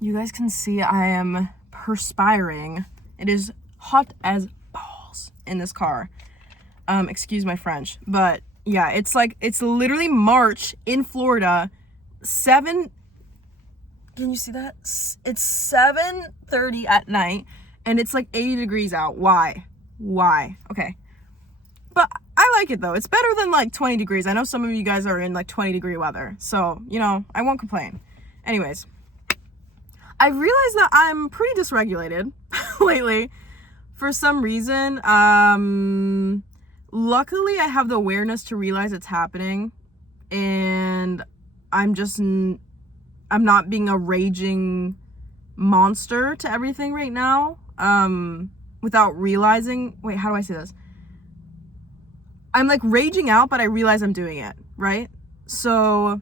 You guys can see I am perspiring. It is hot as balls in this car. Excuse my French, but yeah, it's literally March in Florida. Can you see that? It's 7:30 at night and it's like 80 degrees out. Why? Okay. But I like it though. It's better than like 20 degrees. I know some of you guys are in like 20-degree weather. So, you know, I won't complain. Anyways, I realized that I'm pretty dysregulated lately for some reason. Luckily, I have the awareness to realize it's happening, and I'm not being a raging monster to everything right now, without realizing. Wait, how do I say this? I'm like raging out, but I realize I'm doing it, right? So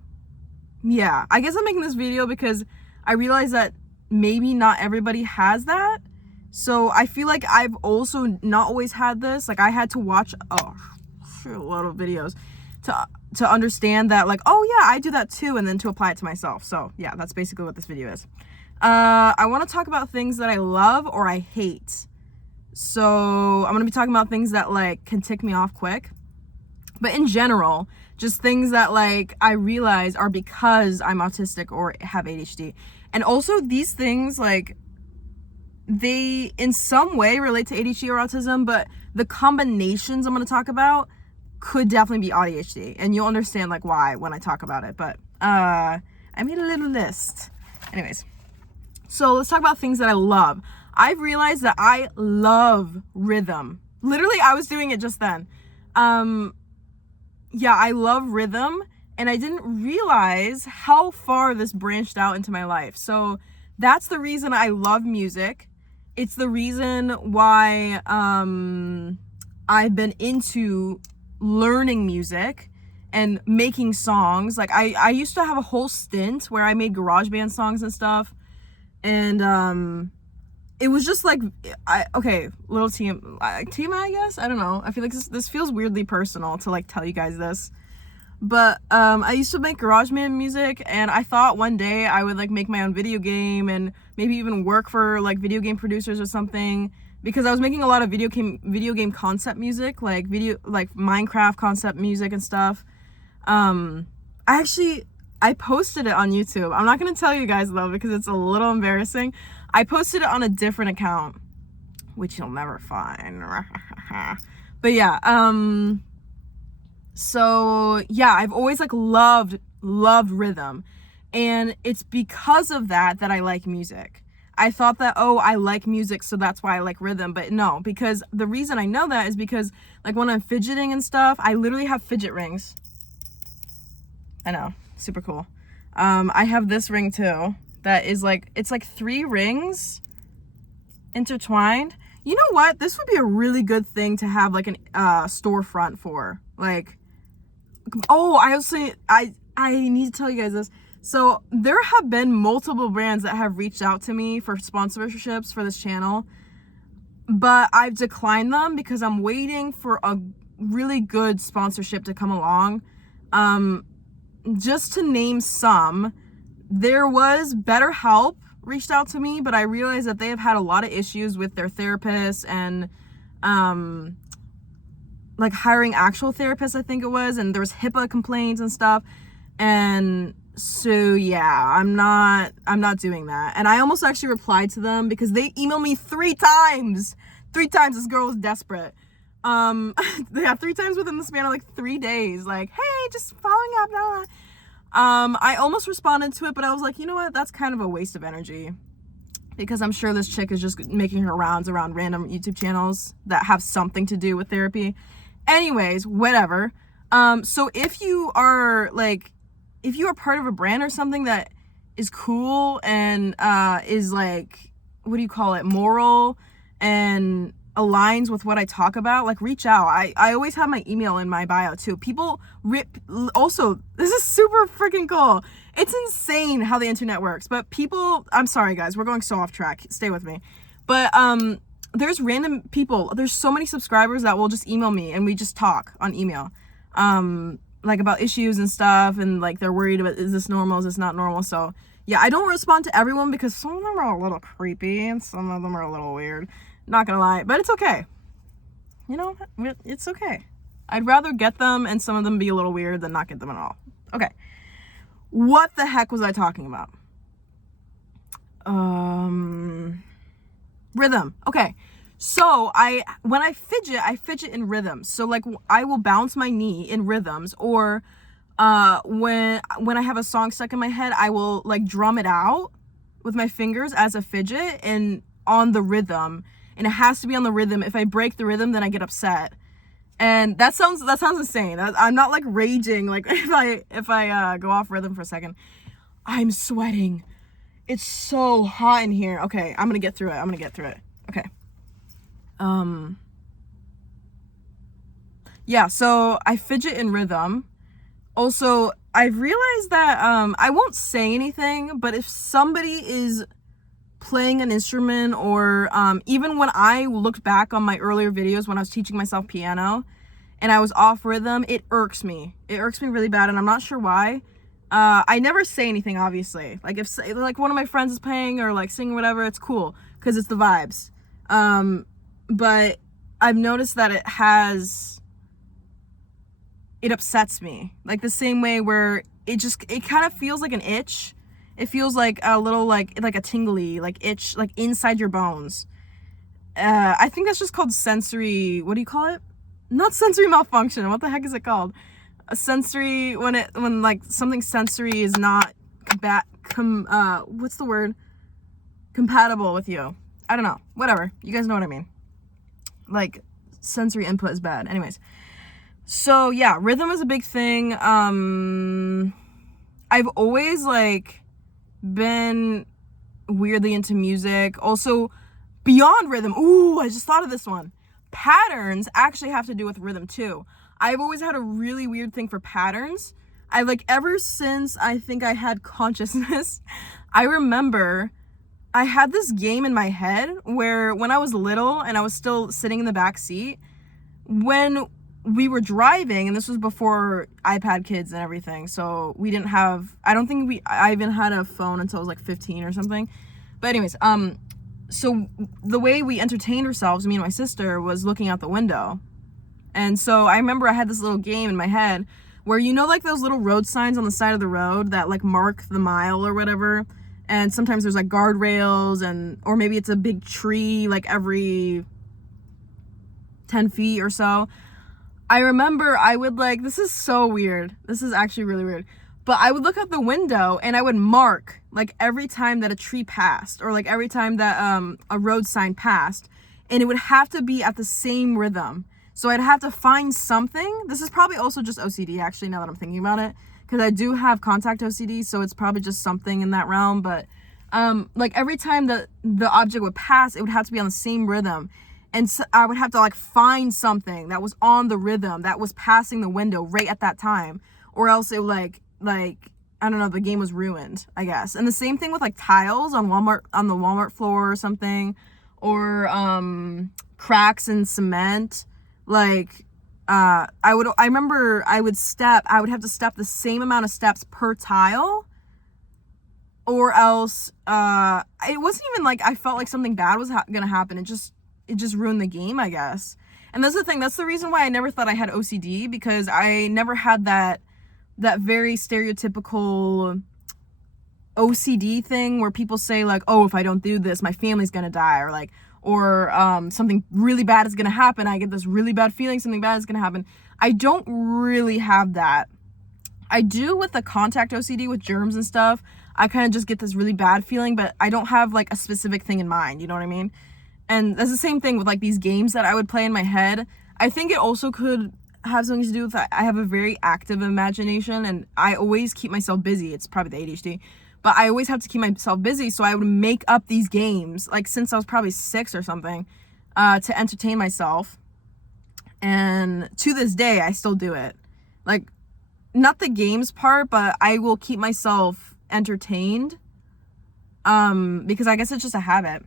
yeah, I guess I'm making this video because I realize that maybe not everybody has that. So I feel like I've also not always had this. Like I had to watch a lot of videos to understand that, like, oh yeah, I do that too, and then to apply it to myself. So yeah, that's basically what this video is. I want to talk about things that I love or I hate. So I'm gonna be talking about things that like can tick me off quick, but in general, just things that like I realize are because I'm autistic or have ADHD. And also these things, like, they in some way relate to ADHD or autism, but the combinations I'm going to talk about could definitely be AuDHD, and you'll understand like why when I talk about it. But I made a little list. Anyways, so let's talk about things that I love. I've realized that I love rhythm. Literally, I was doing it just then. Yeah, I love rhythm, and I didn't realize how far this branched out into my life. So that's the reason I love music. It's the reason why I've been into learning music and making songs. Like I used to have a whole stint where I made GarageBand songs and stuff, and it was just like little TMI, I guess. I don't know. I feel like this feels weirdly personal to like tell you guys this. But I used to make GarageBand music, and I thought one day I would like make my own video game and maybe even work for like video game producers or something, because I was making a lot of video game concept music, like Minecraft concept music and stuff. I posted it on YouTube. I'm not gonna tell you guys though because it's a little embarrassing. I posted it on a different account, which you'll never find. But yeah, so yeah, I've always like loved rhythm, and it's because of that I like music. I thought that, oh, I like music, so that's why I like rhythm. But no, because the reason I know that is because like when I'm fidgeting and stuff, I literally have fidget rings. I know, super cool. I have this ring too that is like, it's like 3 rings intertwined. You know what? This would be a really good thing to have like an storefront for. Like, oh, I need to tell you guys this. So there have been multiple brands that have reached out to me for sponsorships for this channel, but I've declined them because I'm waiting for a really good sponsorship to come along. Just to name some, there was BetterHelp reached out to me, but I realized that they have had a lot of issues with their therapists and like hiring actual therapists, I think it was, and there was HIPAA complaints and stuff. And so yeah, I'm not doing that. And I almost actually replied to them because they emailed me 3 times. 3 times. This girl was desperate. Yeah, 3 times within the span of like 3 days. Like, hey, just following up. Blah, blah. I almost responded to it, but I was like, you know what? That's kind of a waste of energy, because I'm sure this chick is just making her rounds around random YouTube channels that have something to do with therapy. Anyways, whatever. So if you are part of a brand or something that is cool and is like, what do you call it, moral and aligns with what I talk about, like, reach out. I always have my email in my bio too. Also, this is super freaking cool. It's insane how the internet works, but people, I'm sorry guys, we're going so off track, stay with me. But there's random people, there's so many subscribers that will just email me and we just talk on email, like about issues and stuff, and like they're worried about, is this normal, is this not normal? So yeah, I don't respond to everyone because some of them are a little creepy and some of them are a little weird. Not gonna lie, but it's okay. You know, it's okay. I'd rather get them and some of them be a little weird than not get them at all. Okay. What the heck was I talking about? Rhythm. Okay. So when I fidget in rhythms. So like I will bounce my knee in rhythms, or when I have a song stuck in my head, I will like drum it out with my fingers as a fidget and on the rhythm. And it has to be on the rhythm. If I break the rhythm, then I get upset. And that sounds insane. I'm not like raging. Like if I go off rhythm for a second, I'm sweating. It's so hot in here. Okay, I'm gonna get through it. Okay. Yeah, so I fidget in rhythm. Also, I've realized that I won't say anything, but if somebody is playing an instrument, or even when I looked back on my earlier videos when I was teaching myself piano and I was off rhythm, it irks me. It irks me really bad, and I'm not sure why. I never say anything, obviously. Like if like one of my friends is playing or like singing whatever, it's cool because it's the vibes. But I've noticed that it upsets me, like the same way where it kind of feels like an itch. It feels like a little like a tingly like itch like inside your bones. I think that's just called sensory, what do you call it? Not sensory malfunction. What the heck is it called? A sensory, when like something sensory is not what's the word? Compatible with you. I don't know. Whatever. You guys know what I mean. Like sensory input is bad. Anyways. So yeah, rhythm is a big thing. I've always like been weirdly into music. Also, beyond rhythm. Ooh, I just thought of this one. Patterns actually have to do with rhythm too. I've always had a really weird thing for patterns. I like ever since I think I had consciousness, I remember I had this game in my head where when I was little and I was still sitting in the back seat, when we were driving, and this was before iPad kids and everything, so we didn't have, I even had a phone until I was like 15 or something. But anyways, so the way we entertained ourselves, me and my sister, was looking out the window. And so I remember I had this little game in my head where, you know, like those little road signs on the side of the road that like mark the mile or whatever, and sometimes there's like guardrails, or maybe it's a big tree like every 10 feet or so. I remember I would like, this is so weird. This is actually really weird. But I would look out the window and I would mark like every time that a tree passed, or like every time that a road sign passed, and it would have to be at the same rhythm. So I'd have to find something. This is probably also just OCD, actually, now that I'm thinking about it, because I do have contact OCD, so it's probably just something in that realm. But like every time that the object would pass, it would have to be on the same rhythm. And so I would have to like find something that was on the rhythm that was passing the window right at that time, or else it like I don't know, the game was ruined, I guess. And the same thing with like tiles on the Walmart floor or something, or cracks in cement. Like I remember I would have to step the same amount of steps per tile, or else it wasn't even like I felt like something bad was gonna happen. It just ruined the game, I guess. And that's the thing. That's the reason why I never thought I had OCD, because I never had that very stereotypical OCD thing where people say like, oh, if I don't do this, my family's gonna die, or something really bad is gonna happen. I get this really bad feeling something bad is gonna happen. I don't really have that. I do with the contact OCD with germs and stuff. I kind of just get this really bad feeling, but I don't have like a specific thing in mind, you know what I mean? And that's the same thing with like these games that I would play in my head. I think it also could have something to do with that. I have a very active imagination, and I always keep myself busy. It's probably the ADHD, but I always have to keep myself busy. So I would make up these games, like since I was probably 6 or something, to entertain myself. And to this day, I still do it. Like, not the games part, but I will keep myself entertained, because I guess it's just a habit.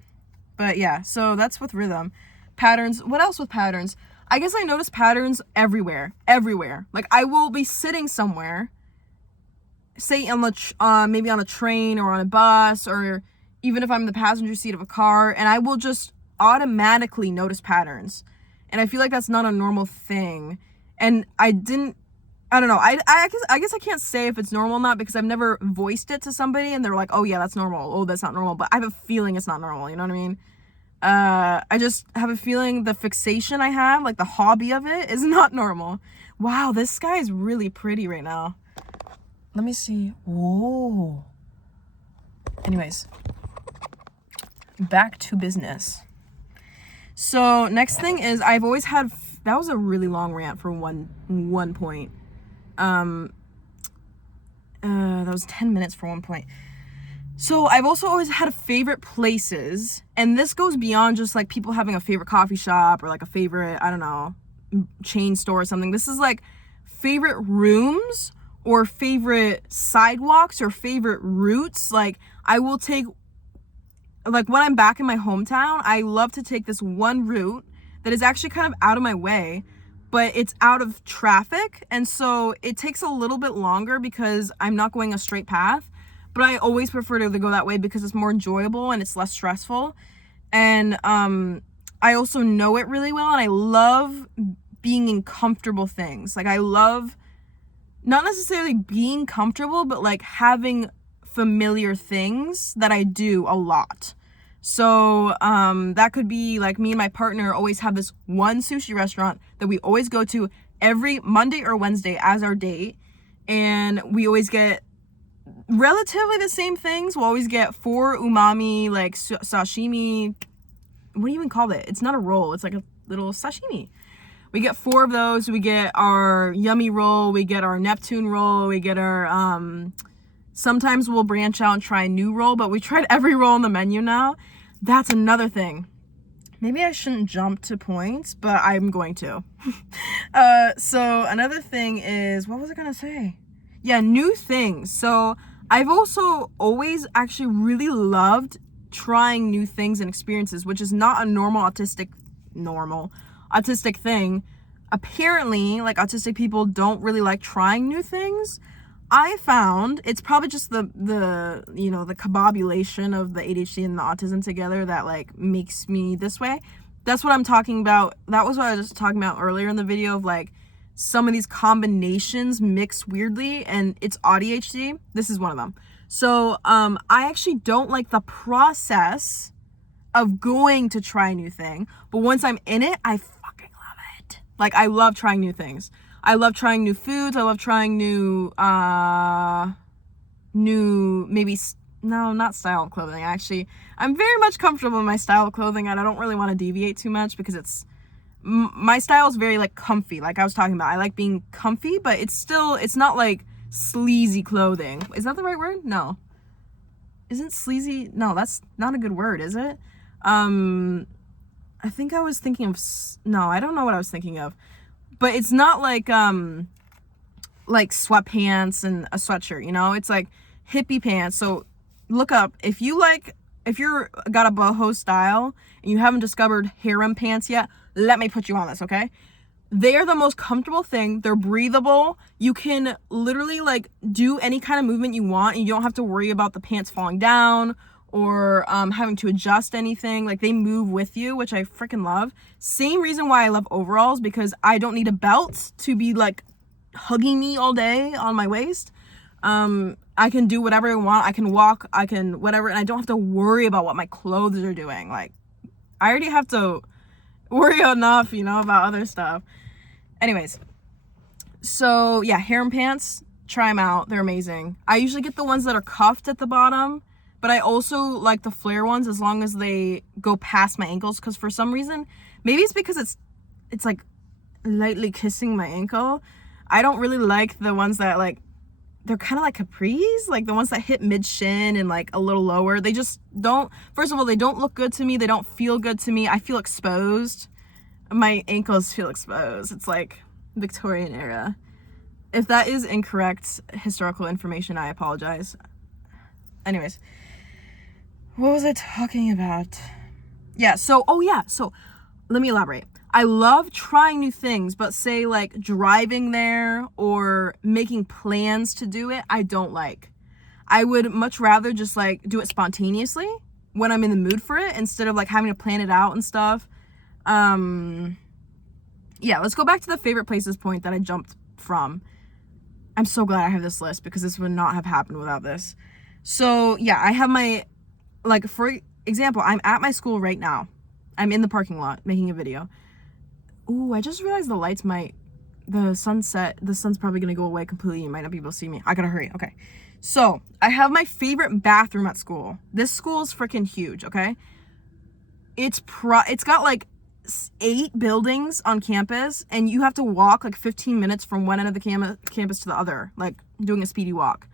But yeah, so that's with rhythm. Patterns. What else with patterns? I guess I notice patterns everywhere. Like, I will be sitting somewhere say on the maybe on a train or on a bus, or even if I'm in the passenger seat of a car, and I will just automatically notice patterns. And I feel like that's not a normal thing. And I don't know. I guess I can't say if it's normal or not, because I've never voiced it to somebody and they're like, oh yeah, that's normal. Oh, that's not normal. But I have a feeling it's not normal. You know what I mean? I just have a feeling the fixation I have, like the hobby of it, is not normal. Wow, this sky is really pretty right now. Let me see. Whoa. Anyways, back to business. So next thing is, I've always had, that was a really long rant for one point. That was 10 minutes for one point. So I've also always had favorite places, and this goes beyond just like people having a favorite coffee shop or like a favorite, I don't know, chain store or something. This is like favorite rooms or favorite sidewalks or favorite routes. Like I will take, like when I'm back in my hometown, I love to take this one route that is actually kind of out of my way, but it's out of traffic. And so it takes a little bit longer because I'm not going a straight path, but I always prefer to go that way because it's more enjoyable and it's less stressful. And I also know it really well, and I love being in comfortable things. Like I love not necessarily being comfortable, but like having familiar things that I do a lot. So that could be like me and my partner always have this one sushi restaurant that we always go to every Monday or Wednesday as our date, and we always get relatively the same things. We'll always get 4 umami, like sashimi. What do you even call it? It's not a roll. It's like a little sashimi. We get 4 of those. We get our yummy roll. We get our Neptune roll. We get our, sometimes we'll branch out and try a new roll, but we tried every roll on the menu now. That's another thing. Maybe I shouldn't jump to points, but I'm going to. So another thing is, what was I going to say? Yeah, new things. So I've also always actually really loved trying new things and experiences, which is not a normal autistic thing. Apparently, like autistic people don't really like trying new things. I found it's probably just the you know, the combobulation of the ADHD and the autism together that like makes me this way. That's what I'm talking about. That was what I was just talking about earlier in the video, of like some of these combinations mix weirdly, and it's AuDHD. This is one of them. So I actually don't like the process of going to try a new thing, but once I'm in it, I fucking love it. Like I love trying new things. I love trying new foods. I love trying new maybe, no, not style of clothing. Actually, I'm very much comfortable in my style of clothing, and I don't really want to deviate too much because it's, my style is very like comfy. Like I was talking about, I like being comfy, but it's not like sleazy clothing. Is that the right word? No. Isn't sleazy? No, that's not a good word, is it? I think I was thinking of, no, I don't know what I was thinking of. But it's not like sweatpants and a sweatshirt, you know? It's like hippie pants. So look up, if you're got a boho style and you haven't discovered harem pants yet, let me put you on this, okay? They are the most comfortable thing. They're breathable. You can literally like do any kind of movement you want, and you don't have to worry about the pants falling down or having to adjust anything. Like they move with you, which I freaking love. Same reason why I love overalls, because I don't need a belt to be like hugging me all day on my waist. I can do whatever I want. I can walk, I can whatever, and I don't have to worry about what my clothes are doing. Like I already have to worry enough, you know, about other stuff. Anyways, so yeah, harem pants, try them out. They're amazing. I usually get the ones that are cuffed at the bottom, but I also like the flare ones as long as they go past my ankles, because for some reason, maybe it's because it's like lightly kissing my ankle. I don't really like the ones that like, they're kind of like capris, like the ones that hit mid shin and like a little lower. They just don't, first of all, they don't look good to me. They don't feel good to me. I feel exposed. My ankles feel exposed. It's like Victorian era. If that is incorrect historical information, I apologize. Anyways, what was I talking about? Yeah, so let me elaborate. I love trying new things, but say like driving there or making plans to do it, I don't like. I would much rather just like do it spontaneously when I'm in the mood for it instead of like having to plan it out and stuff. Yeah, let's go back to the favorite places point that I jumped from. I'm so glad I have this list because this would not have happened without this. So yeah, I have my, like for example, I'm at my school right now. I'm in the parking lot making a video. Ooh, I just realized the sun's probably gonna go away completely. You might not be able to see me. I gotta hurry. Okay. So I have my favorite bathroom at school. This school is freaking huge, okay? It's got like 8 buildings on campus, and you have to walk like 15 minutes from one end of the campus to the other, like doing a speedy walk.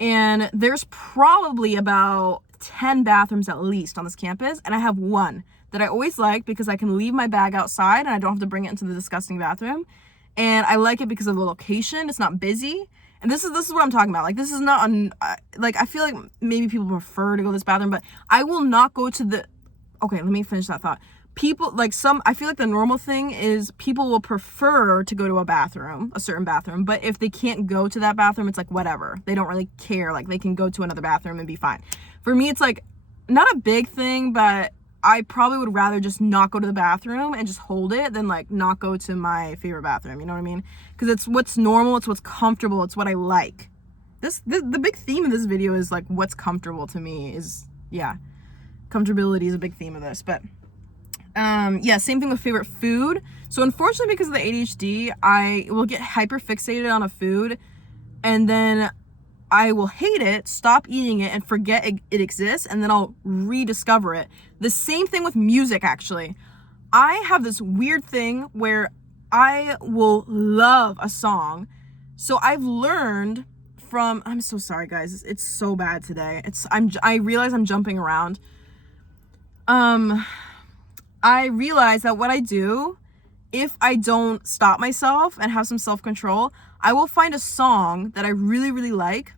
And there's probably about 10 bathrooms at least on this campus, and I have one that I always like because I can leave my bag outside and I don't have to bring it into the disgusting bathroom. And I like it because of the location. It's not busy. And this is what I'm talking about. Like, this is not like, I feel like maybe people prefer to go to this bathroom, but I will not go to the, okay, let me finish that thought. People, like I feel like the normal thing is people will prefer to go to a certain bathroom, but if they can't go to that bathroom, it's like, whatever. They don't really care. Like, they can go to another bathroom and be fine. For me, it's like, not a big thing, but I probably would rather just not go to the bathroom and just hold it than like not go to my favorite bathroom. You know what I mean? Because it's what's normal, it's what's comfortable, it's what I like. The big theme of this video is like what's comfortable to me is, yeah, comfortability is a big theme of this. But yeah, same thing with favorite food. So unfortunately, because of the ADHD, I will get hyper fixated on a food, and then I will hate it, stop eating it, and forget it exists, and then I'll rediscover it. The same thing with music, actually. I have this weird thing where I will love a song. So I've learned from, I'm so sorry guys, it's so bad today. I realize I'm jumping around. I realize that what I do, if I don't stop myself and have some self-control, I will find a song that I really, really like,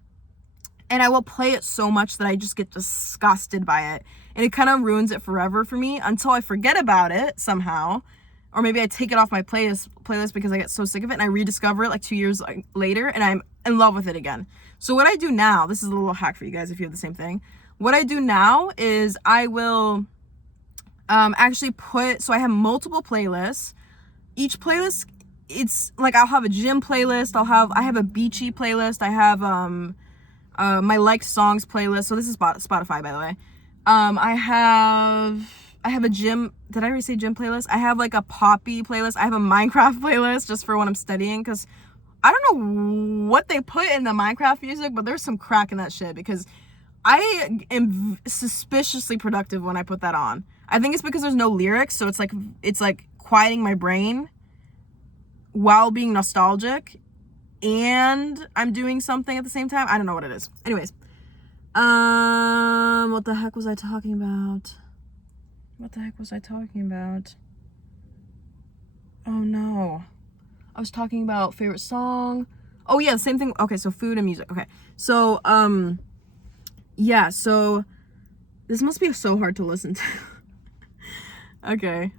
and I will play it so much that I just get disgusted by it. And it kind of ruins it forever for me until I forget about it somehow. Or maybe I take it off my playlist because I get so sick of it and I rediscover it like 2 years later and I'm in love with it again. So what I do now, this is a little hack for you guys if you have the same thing. What I do now is I will actually so I have multiple playlists. Each playlist, it's like I'll have a gym playlist, I have a beachy playlist, I have my liked songs playlist. So this is Spotify, by the way. I have a gym, did I already say gym playlist? I have like a poppy playlist. I have a Minecraft playlist just for when I'm studying, because I don't know what they put in the Minecraft music, but there's some crack in that shit, because I am suspiciously productive when I put that on. I think it's because there's no lyrics, so it's like quieting my brain while being nostalgic, and I'm doing something at the same time. I don't know what it is. Anyways, what the heck was I talking about? Oh no. I was talking about favorite song. Oh yeah, same thing. Okay, so food and music. Okay. So, yeah, so this must be so hard to listen to. Okay.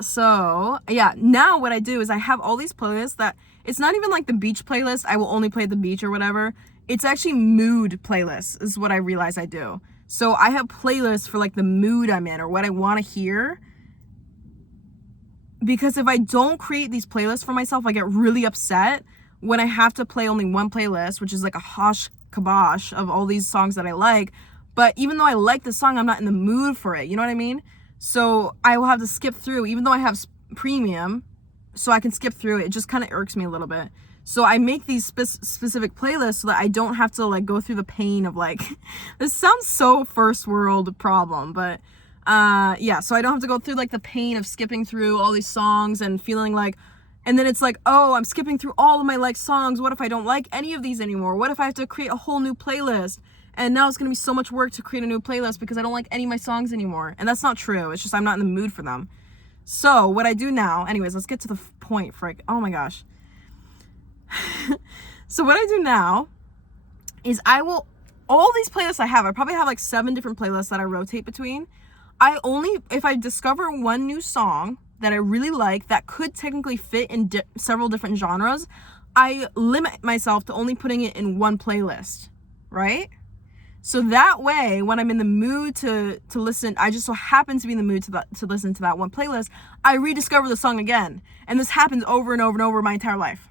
So yeah, now what I do is I have all these playlists that it's not even like the beach playlist. I will only play at the beach or whatever. It's actually mood playlists is what I realize I do. So I have playlists for like the mood I'm in or what I want to hear. Because if I don't create these playlists for myself, I get really upset when I have to play only one playlist, which is like a hosh kabosh of all these songs that I like. But even though I like the song, I'm not in the mood for it. You know what I mean? So I will have to skip through, even though I have premium, so I can skip through it. It just kind of irks me a little bit. So I make these specific playlists so that I don't have to like go through the pain of like, this sounds so first world problem, but yeah, so I don't have to go through like the pain of skipping through all these songs and feeling like, and then it's like, oh, I'm skipping through all of my like songs. What if I don't like any of these anymore? What if I have to create a whole new playlist? And now it's going to be so much work to create a new playlist because I don't like any of my songs anymore. And that's not true. It's just I'm not in the mood for them. So what I do now, anyways, let's get to the point, frick. Oh my gosh. So what I do now is all these playlists I probably have like 7 different playlists that I rotate between. If I discover one new song that I really like that could technically fit in several different genres, I limit myself to only putting it in one playlist, right? So that way, when I'm in the mood to listen, I just so happen to be in the mood to listen to that one playlist, I rediscover the song again. And this happens over and over and over my entire life.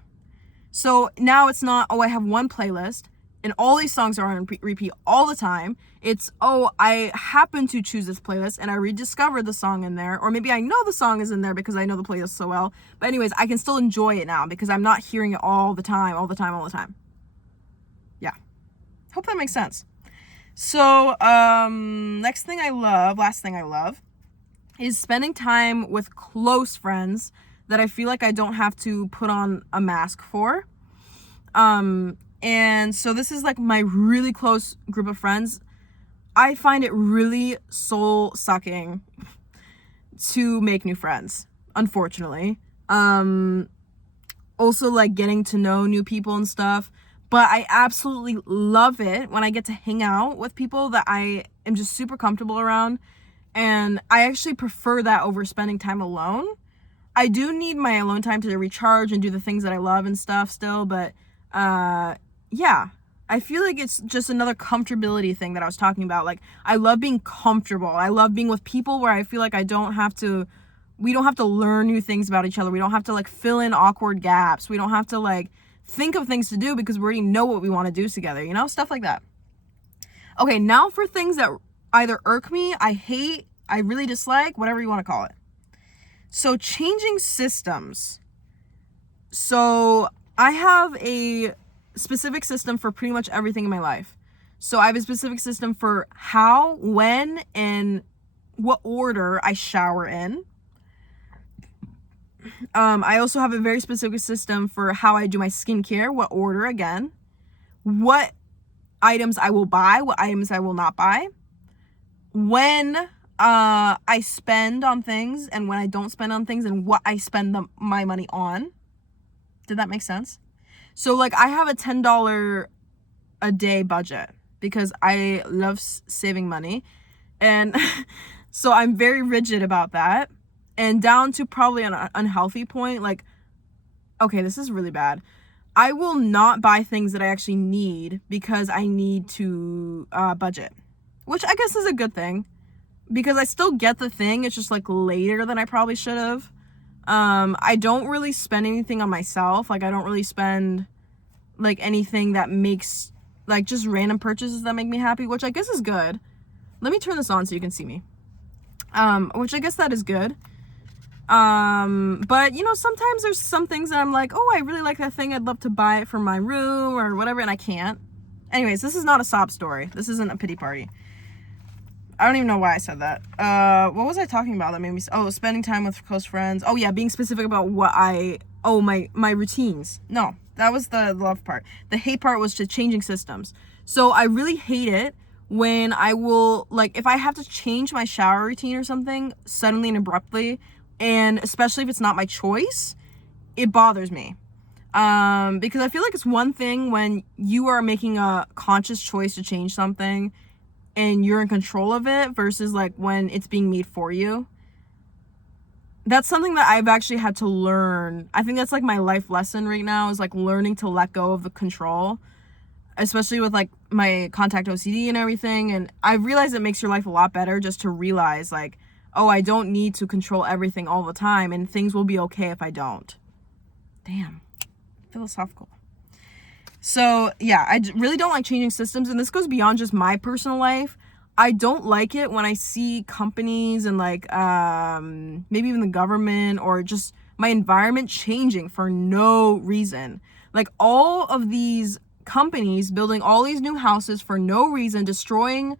So now it's not, oh, I have one playlist and all these songs are on repeat all the time. It's, oh, I happen to choose this playlist and I rediscovered the song in there. Or maybe I know the song is in there because I know the playlist so well. But anyways, I can still enjoy it now because I'm not hearing it all the time. Yeah. Hope that makes sense. So, last thing I love is spending time with close friends that I feel like I don't have to put on a mask for. And so this is like my really close group of friends. I find it really soul sucking to make new friends, unfortunately. Also like getting to know new people and stuff. But I absolutely love it when I get to hang out with people that I am just super comfortable around. And I actually prefer that over spending time alone. I do need my alone time to recharge and do the things that I love and stuff still. But yeah, I feel like it's just another comfortability thing that I was talking about. Like, I love being comfortable. I love being with people where I feel like we don't have to learn new things about each other. We don't have to like fill in awkward gaps. We don't have to like think of things to do because we already know what we want to do together, you know, stuff like that. Okay, now for things that either irk me, I hate, I really dislike, whatever you want to call it. So changing systems. So I have a specific system for pretty much everything in my life. So I have a specific system for how, when, and what order I shower in. I also have a very specific system for how I do my skincare, what order again, what items I will buy, what items I will not buy, when I spend on things and when I don't spend on things, and what I spend my money on. Did that make sense? So like I have a $10 a day budget because I love saving money, and so I'm very rigid about that. And down to probably an unhealthy point, like, okay, this is really bad. I will not buy things that I actually need because I need to budget, which I guess is a good thing because I still get the thing. It's just like later than I probably should have. I don't really spend anything on myself. Like, I don't really spend like anything that makes like just random purchases that make me happy, which I guess is good. Let me turn this on so you can see me. Which I guess that is good. But you know, sometimes there's some things that I'm like, oh, I really like that thing. I'd love to buy it for my room or whatever. And I can't. Anyways, this is not a sob story. This isn't a pity party. I don't even know why I said that. What was I talking about that made me, spending time with close friends. Oh yeah, being specific about what my routines. No, that was the love part. The hate part was just changing systems. So I really hate it when I will, like, if I have to change my shower routine or something suddenly and abruptly, and especially if it's not my choice, it bothers me. Because I feel like it's one thing when you are making a conscious choice to change something and you're in control of it versus like when it's being made for you. That's something that I've actually had to learn. I think that's like my life lesson right now, is like learning to let go of the control, especially with like my contact OCD and everything. And I realized it makes your life a lot better just to realize like, oh, I don't need to control everything all the time, and things will be okay if I don't. Damn, philosophical. So yeah, I really don't like changing systems, and this goes beyond just my personal life. I don't like it when I see companies and like maybe even the government or just my environment changing for no reason. Like all of these companies building all these new houses for no reason, destroying,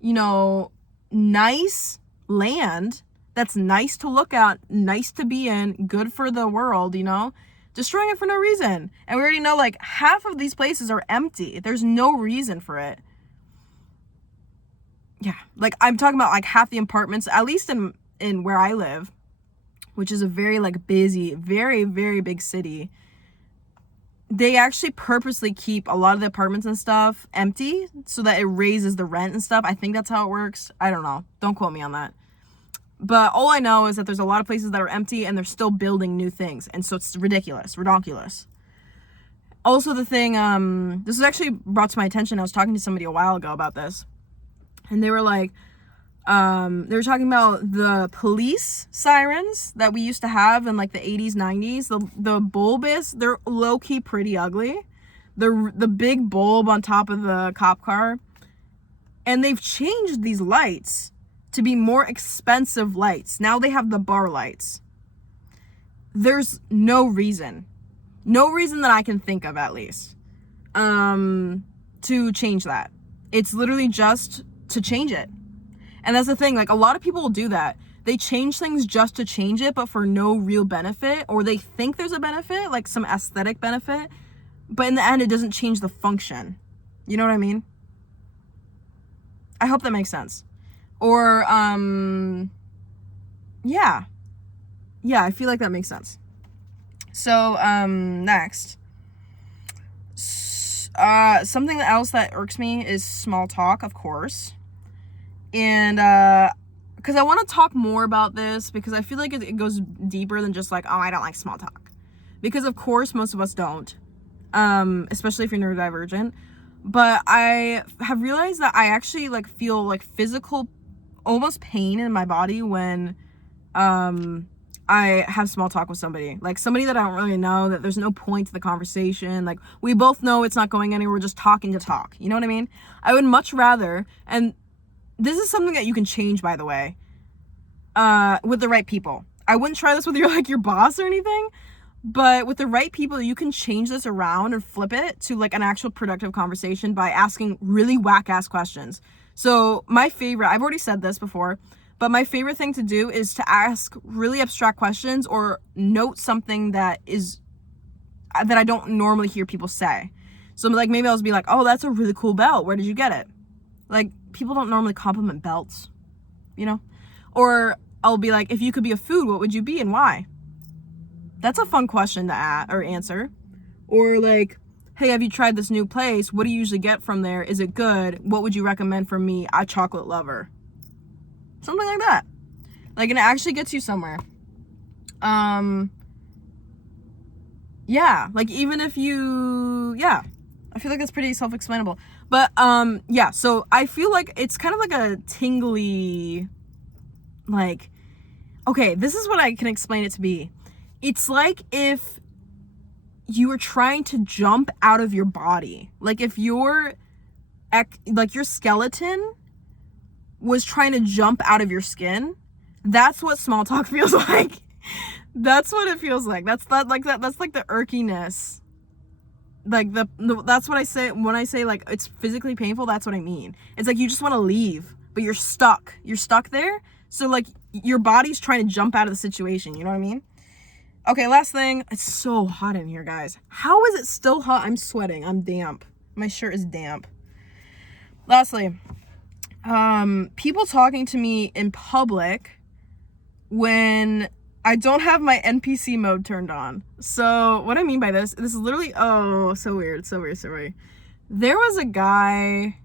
you know, nice land that's nice to look at, nice to be in, good for the world, you know, destroying it for no reason. And we already know like half of these places are empty. There's no reason for it. Yeah, like I'm talking about like half the apartments, at least in where I live, which is a very like busy, very, very big city. They actually purposely keep a lot of the apartments and stuff empty so that it raises the rent and stuff. I think that's how it works. I don't know. Don't quote me on that. But all I know is that there's a lot of places that are empty and they're still building new things. And so it's ridiculous, redonkulous. Also the thing, this was actually brought to my attention. I was talking to somebody a while ago about this. And they were like, they were talking about the police sirens that we used to have in like the 80s, 90s. The bulbous, they're low-key pretty ugly. The big bulb on top of the cop car. And they've changed these lights to be more expensive lights. Now they have the bar lights. There's no reason that I can think of, at least, to change that. It's literally just to change it. And that's the thing, like, a lot of people will do that. They change things just to change it, but for no real benefit, or they think there's a benefit, like some aesthetic benefit, but in the end, it doesn't change the function. You know what I mean? I hope that makes sense. Or, yeah, I feel like that makes sense. So, next. Something else that irks me is small talk, of course. And, because I want to talk more about this, because I feel like it goes deeper than just like, oh, I don't like small talk. Because, of course, most of us don't, especially if you're neurodivergent. But I have realized that I actually, like, feel, like, physical, almost pain in my body when, I have small talk with somebody. Like, somebody that I don't really know, that there's no point to the conversation. Like, we both know it's not going anywhere, we're just talking to talk. You know what I mean? I would much rather, and this is something that you can change, by the way, with the right people. I wouldn't try this with your boss or anything, but with the right people, you can change this around and flip it to, like, an actual productive conversation by asking really whack-ass questions. So my favorite, I've already said this before, but my favorite thing to do is to ask really abstract questions or note something that I don't normally hear people say. So, like, maybe I'll just be like, oh, that's a really cool belt. Where did you get it? Like, people don't normally compliment belts, you know? Or I'll be like, if you could be a food, what would you be and why? That's a fun question to answer. Or like, hey, have you tried this new place? What do you usually get from there? Is it good? What would you recommend for me? A chocolate lover. Something like that. Like, and it actually gets you somewhere. Yeah, like, even if you, yeah, I feel like that's pretty self-explainable. But, yeah, so I feel like it's kind of like a tingly, like, okay, this is what I can explain it to be. It's like if you were trying to jump out of your body. Like, if your skeleton was trying to jump out of your skin, that's what small talk feels like. That's what it feels like. That's like the irkiness. Like, that's what I say when I say, like, it's physically painful. That's what I mean. It's like you just want to leave, but you're stuck. You're stuck there. So, like, your body's trying to jump out of the situation. You know what I mean? Okay, last thing. It's so hot in here, guys. How is it still hot? I'm sweating. I'm damp. My shirt is damp. Lastly, people talking to me in public when I don't have my NPC mode turned on. So what I mean by this is literally, oh, so weird. There was a guy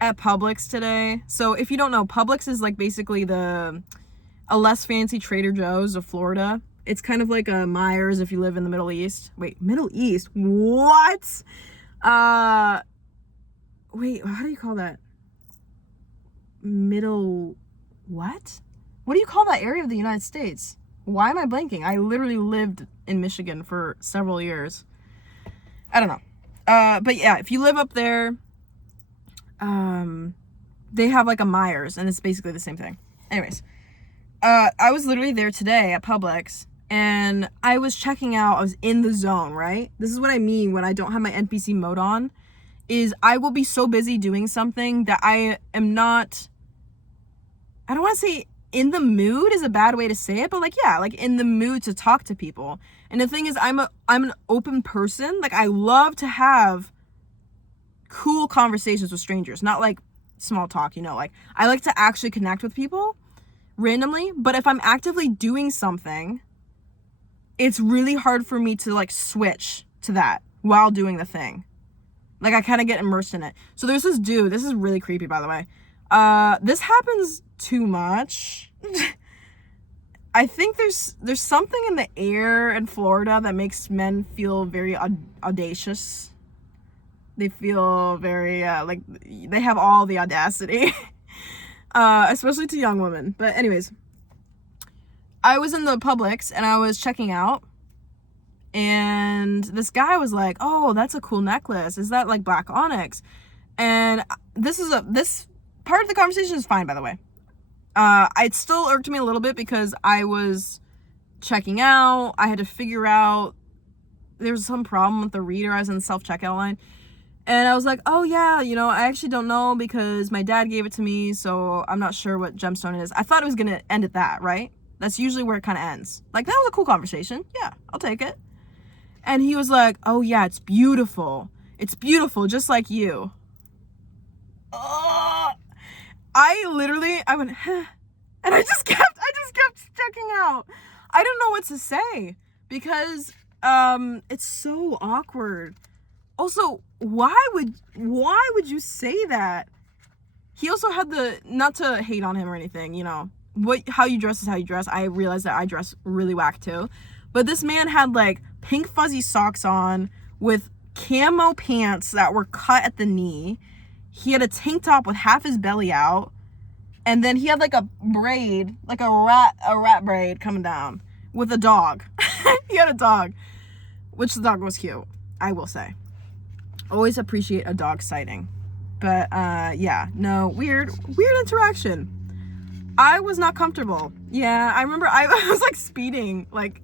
at Publix today. So if you don't know, Publix is like basically a less fancy Trader Joe's of Florida. It's kind of like a Myers if you live in the Middle East. Wait, Middle East? What? Wait, how do you call that? What? What do you call that area of the United States? Why am I blanking? I literally lived in Michigan for several years. I don't know. But yeah, if you live up there, they have like a Myers, and it's basically the same thing. Anyways, I was literally there today at Publix, and I was checking out. I was in the zone, right? This is what I mean when I don't have my NPC mode on, is I will be so busy doing something that I am not, I don't want to say in the mood is a bad way to say it, but like, yeah, like in the mood to talk to people. And the thing is, I'm an open person. Like, I love to have cool conversations with strangers, not like small talk, you know, like I like to actually connect with people randomly. But if I'm actively doing something, it's really hard for me to like switch to that while doing the thing. Like, I kind of get immersed in it. So there's this dude, this is really creepy, by the way. This happens too much. I think there's something in the air in Florida that makes men feel very audacious. They feel very like they have all the audacity, especially to young women. But anyways, I was in the Publix and I was checking out, and this guy was like, "Oh, that's a cool necklace. Is that like black onyx?" And this part of the conversation is fine, by the way. It still irked me a little bit because I was checking out. I had to figure out there was some problem with the reader. I was in the self-checkout line. And I was like, oh yeah, you know, I actually don't know because my dad gave it to me, so I'm not sure what gemstone it is. I thought it was going to end at that, right? That's usually where it kind of ends. Like, that was a cool conversation. Yeah, I'll take it. And he was like, oh yeah, it's beautiful. It's beautiful, just like you. I went, huh. And I just kept checking out. I don't know what to say because it's so awkward. Also, why would you say that? He also had not to hate on him or anything, you know. How you dress is how you dress. I realized that I dress really whack too. But this man had like pink fuzzy socks on with camo pants that were cut at the knee. He had a tank top with half his belly out. And then he had like a braid, like a rat braid coming down with a dog. He had a dog, which the dog was cute, I will say. Always appreciate a dog sighting. But yeah, no, weird interaction. I was not comfortable. Yeah, I remember I was like speeding, like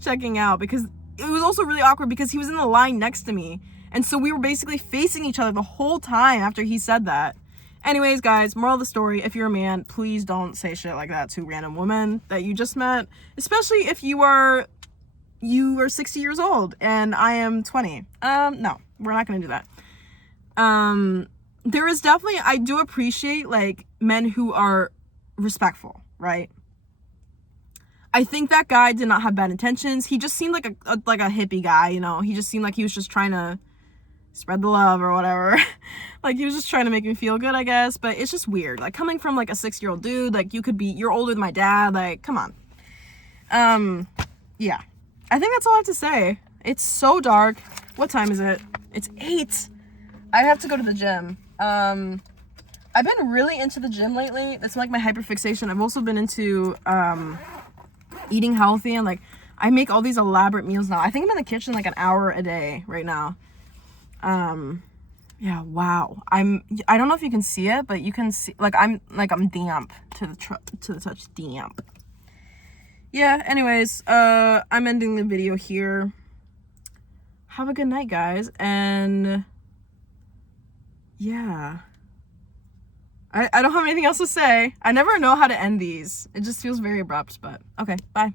checking out, because it was also really awkward because he was in the line next to me. And so we were basically facing each other the whole time after he said that. Anyways, guys, moral of the story, if you're a man, please don't say shit like that to random women that you just met, especially if you are 60 years old and I am 20. No, we're not gonna do that. There is definitely, I do appreciate like men who are respectful, right? I think that guy did not have bad intentions. He just seemed like a hippie guy, you know. He just seemed like he was just trying to spread the love or whatever. Like, he was just trying to make me feel good, I guess. But it's just weird. Like, coming from like a 6-year-old dude, like you're older than my dad. Like, come on. Yeah. I think that's all I have to say. It's so dark. What time is it? It's 8. I have to go to the gym. I've been really into the gym lately. That's like my hyperfixation. I've also been into eating healthy, and like I make all these elaborate meals now. I think I'm in the kitchen like an hour a day right now. Yeah, wow. I don't know if you can see it, but you can see like I'm damp to the touch, damp. Yeah, anyways, I'm ending the video here. Have a good night, guys, and yeah. I don't have anything else to say. I never know how to end these. It just feels very abrupt, but okay, bye.